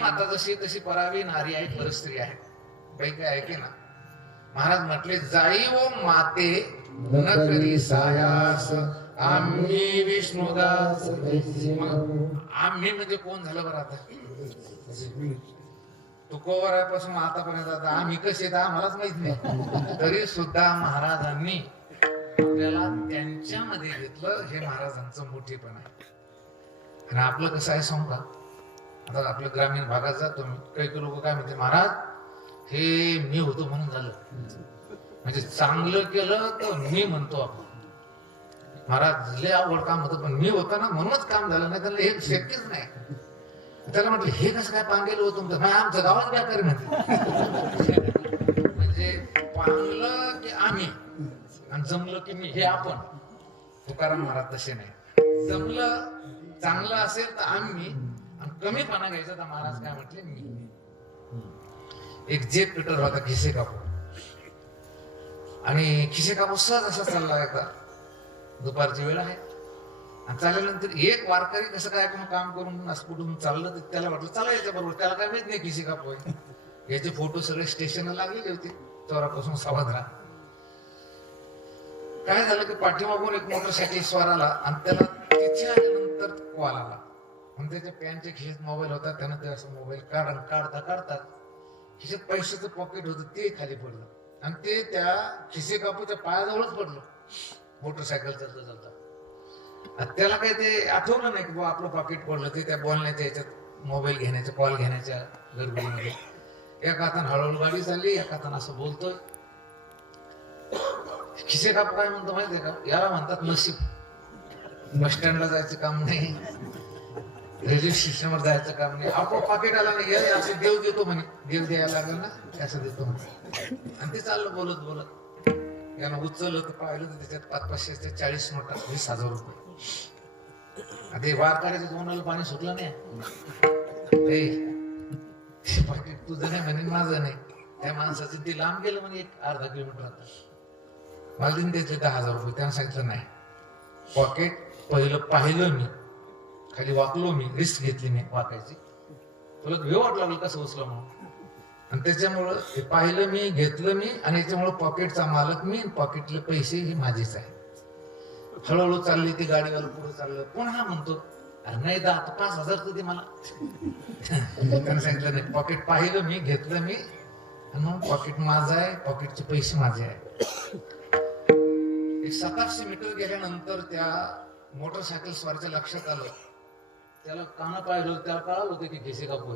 माता जशी तशी परावी नारी आहे परस्त्री आहे. काही काय ऐके ना महाराज म्हटले जाई व माते न करी सायास आम्ही विष्णुदास. आम्ही म्हणजे कोण झालं बरं आता तुकोबरापासून आतापर्यंत आता आम्ही कसे आहेत आम्हालाच माहित नाही. तरी सुद्धा महाराजांनी आपल्याला त्यांच्यामध्ये घेतलं. हे महाराजांचं मोठेपण आहे. आणि आपलं कसं आहे सांगू का आता आपल्या ग्रामीण भागात जातो मी काही लोक काय म्हणते महाराज हे मी होतो म्हणून झालं. म्हणजे चांगलं केलं तर मी म्हणतो आपण महाराज लय आवड काम होतं पण मी होता ना म्हणूनच काम झालं नाही त्याला हे शक्यच नाही. त्याला म्हटलं हे कसं काय पांगेल होतं तुमचं आमचं गावात व्यापारी म्हणते. म्हणजे पांगलं की आम्ही आणि जमलं की मी हे आपण. तुकाराम महाराज तसे नाही. जमलं चांगलं असेल तर आम्ही आणि कमीपणा घ्यायचा तर महाराज काय म्हटले मी. एक जेट पिटर होता खिसे कापू आणि खिसे कापू सहज असा चालला एकदा दुपारची वेळ आहे आणि चालल्यानंतर एक वारकरी कसं काय काम करून कुठून चाललं तर त्याला वाटलं चला याच्या बरोबर. त्याला काय माहित नाही खिसे कापू याचे फोटो सगळे स्टेशनला लागलेले होते चोरापासून सावध राहा. काय झालं की पाठीमागून एक मोटरसायकल स्वार आला आणि त्याला तिथे आल्यानंतर कॉल आला आणि त्याच्या पॅन्टच्या खिशात मोबाईल होता. त्यानं ते असं मोबाईल काढता खिशात पैशाचं पॉकेट होतं ते खाली पडलं आणि ते त्या खिसे कापूच्या पायाजवळच पडलं मोटरसायकल चालता. त्याला काही ते आठवलं नाही की बाबा आपलं पॉकेट पडलं. ते त्या बोलण्याच्या याच्यात मोबाईल घेण्याच्या कॉल घेण्याच्या गडबडीमध्ये एका हातानं हळूहळू गाडी चालली एका हातानं असं बोलतोय. खिसे कापू काय म्हणतो माहितीये का याला म्हणतात नशीब. बस स्टँडला जायचं काम नाही रेल्वे स्टेशनवर जायचं काम नाही. आपण पॉकेट आला नाही असं देव देतो म्हणे. देव द्यायला लागेल ना असं देतो म्हणे. आणि ते चाललं बोलत बोलत यानं उचललं तर पाहिलं तर त्याच्यात 500 40 नोटा 20,000 रुपये. आता वारकऱ्याच्या तोंडाला पाणी सुटलं नाही. पाकिट तुझं नाही म्हणे माझं नाही. त्या माणसाचं ते लांब गेलं म्हणे 1-अर्धा किलोमीटर आता. मला दिन त्याचे 10,000 रुपये. त्यानं सांगितलं नाही. पॉकेट पहिलं पाहिलं मी खाली वाकलो मी रिस्क घेतली मी वाकायची. तुला वेळ वाट लागलं कसं उचलं म्हणून आणि त्याच्यामुळं हे पाहिलं मी घेतलं मी आणि याच्यामुळे पॉकेटचा मालक मी पॉकेटले पैसे हे माझेच आहे. हळूहळू चालली ती गाडीवर पुढे चाललं. पुन्हा म्हणतो अरे नाही दा आता 5,000 तर दे मला. त्यानं सांगितलं नाही पॉकेट पाहिलं मी घेतलं मी आणि मग पॉकेट माझं आहे पॉकेटचे पैसे माझे आहे. 700 मीटर गेल्यानंतर त्या मोटरसायकल स्वारच्या लक्षात आलं. त्याला काना पाहिलं त्याला कळालं होतं की खिसे कापू